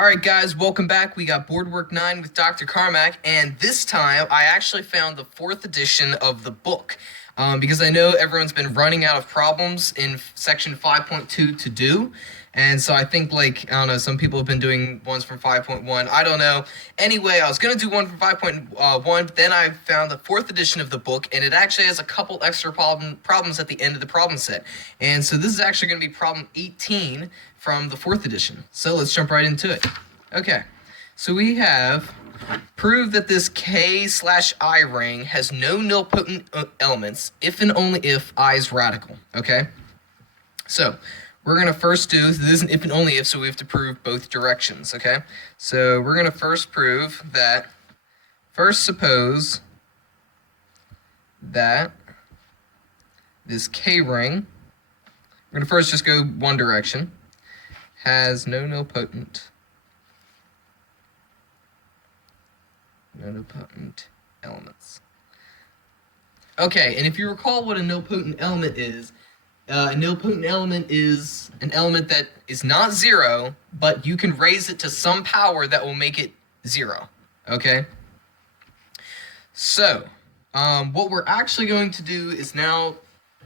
Alright guys, welcome back. We got Boardwork 9 with Dr. Carmack, and this time I actually found the 4th edition of the book. Because I know everyone's been running out of problems in section 5.2 to do, and so I think, I don't know, some people have been doing ones from 5.1, I don't know. Anyway, I was going to do one from 5.1, but then I found the 4th edition of the book, and it actually has a couple extra problems at the end of the problem set. And so this is actually going to be problem 18 from the 4th edition. So let's jump right into it. Okay, so we have prove that this K/I ring has no nilpotent elements if and only if I is radical, okay? So we're going to first do, this is an if and only if, so we have to prove both directions, okay? So we're going to first prove that, first suppose that this K ring, we're going to first just go one direction, has no nilpotent elements. Okay, and if you recall what a nilpotent element is, a nilpotent element is an element that is not zero, but you can raise it to some power that will make it zero. Okay? So, what we're actually going to do is now,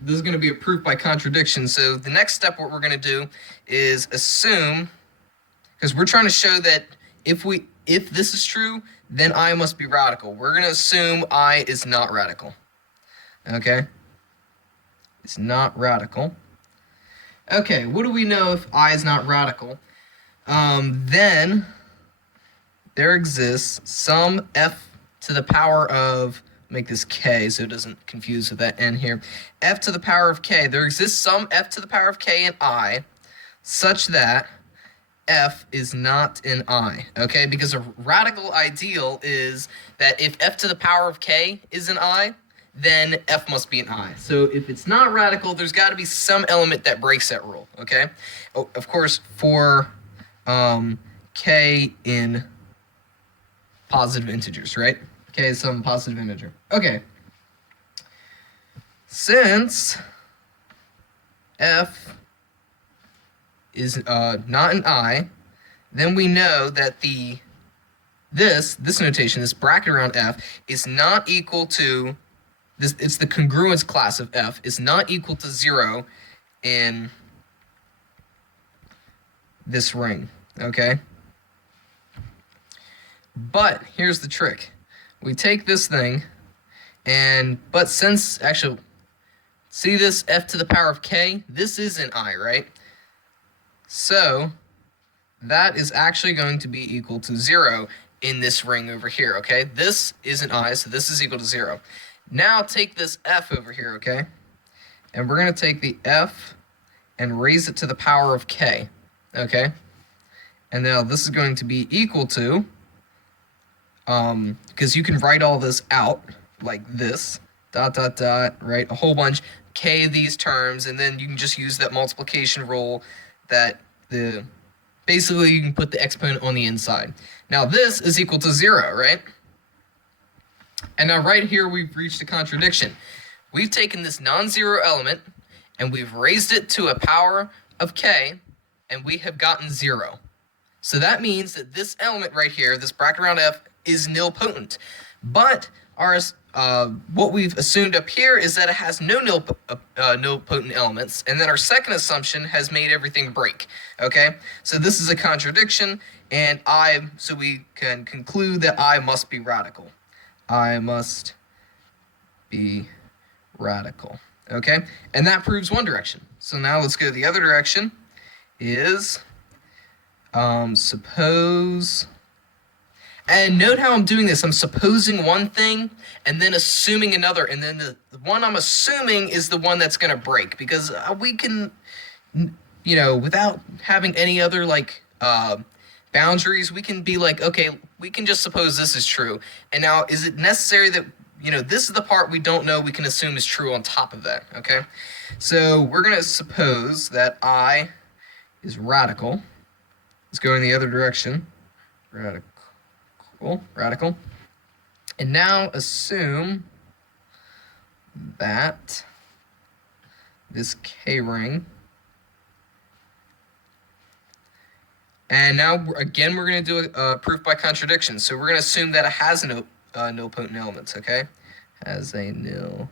this is going to be a proof by contradiction, so the next step what we're going to do is assume, because we're trying to show that if this is true, then I must be radical. We're going to assume I is not radical. Okay? It's not radical. Okay, what do we know if I is not radical? Then there exists some f to the power of, make this k so it doesn't confuse with that n here, f to the power of k. There exists some f to the power of k in I such that f is not in I, okay? Because a radical ideal is that if f to the power of k is in I, then f must be in I. So if it's not radical, there's got to be some element that breaks that rule, okay? Oh, of course, for k in positive integers, right? K is some positive integer. Okay. Since f is not an I, then we know that this notation, this bracket around f, is not equal to this. It's the congruence class of f is not equal to 0 in this ring. Okay. But here's the trick: we take this thing, but since actually, see this f to the power of k, this is an I, right? So that is actually going to be equal to 0 in this ring over here, okay? This is an I, so this is equal to 0. Now take this f over here, okay? And we're going to take the f and raise it to the power of k, okay? And now this is going to be equal to, because you can write all this out like this, dot, dot, dot, right? A whole bunch, k these terms, and then you can just use that multiplication rule that basically you can put the exponent on the inside. Now this is equal to 0, right? And now right here we've reached a contradiction. We've taken this non-zero element and we've raised it to a power of k, and we have gotten 0. So that means that this element right here, this bracket around f, is nilpotent. But what we've assumed up here is that it has no nilpotent elements, and then our second assumption has made everything break. Okay, so this is a contradiction, and so we can conclude that I must be radical. I must be radical. Okay, and that proves one direction. So now let's go to the other direction. Is suppose. And note how I'm doing this. I'm supposing one thing and then assuming another. And then the one I'm assuming is the one that's going to break. Because we can, without having any other, boundaries, we can be like, okay, we can just suppose this is true. And now, is it necessary that, this is the part we don't know we can assume is true on top of that, okay? So we're going to suppose that I is radical. Let's go in the other direction. Radical. And now assume that this K ring And now, again, we're going to do a proof by contradiction. So we're going to assume that it has no nilpotent elements, okay? Has a nilpotent.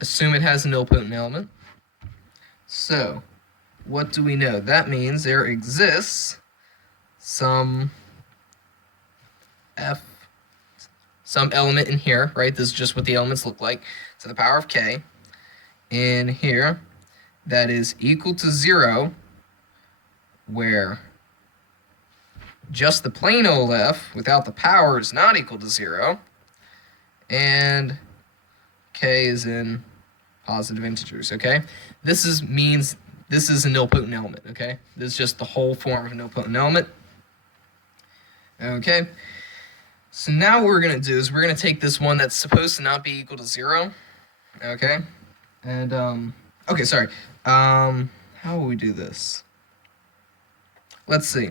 Assume it has a nilpotent element. So, what do we know? That means there exists some element in here, right? This is just what the elements look like, to the power of k, in here, that is equal to 0, where just the plain old f without the power is not equal to 0, and k is in positive integers, okay? Means this is a nilpotent element, okay? This is just the whole form of a nilpotent element. Okay, so now what we're going to do is we're going to take this one that's supposed to not be equal to 0, okay? And, okay, sorry. How will we do this? Let's see.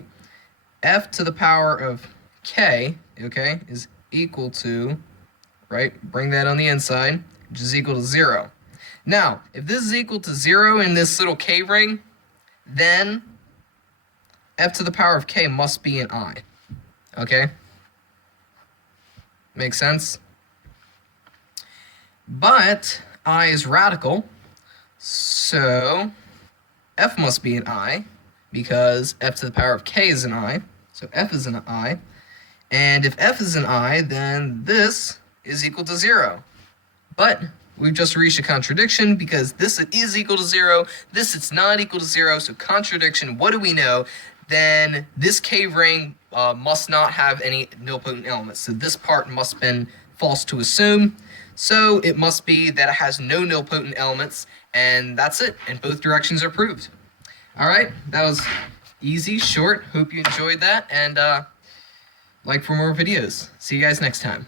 F to the power of k, okay, is equal to, right, bring that on the inside, which is equal to 0. Now, if this is equal to 0 in this little k ring, then f to the power of k must be an I. Okay? Makes sense? But I is radical, so f must be an I, because f to the power of k is an I, so f is an I. And if f is an I, then this is equal to 0. But we've just reached a contradiction because this is equal to 0, this it's not equal to 0, so contradiction, what do we know? Then this K ring must not have any nilpotent elements, so this part must have been false to assume, so it must be that it has no nilpotent elements, and that's it, and both directions are proved. Alright, that was easy, short, hope you enjoyed that, and like for more videos. See you guys next time.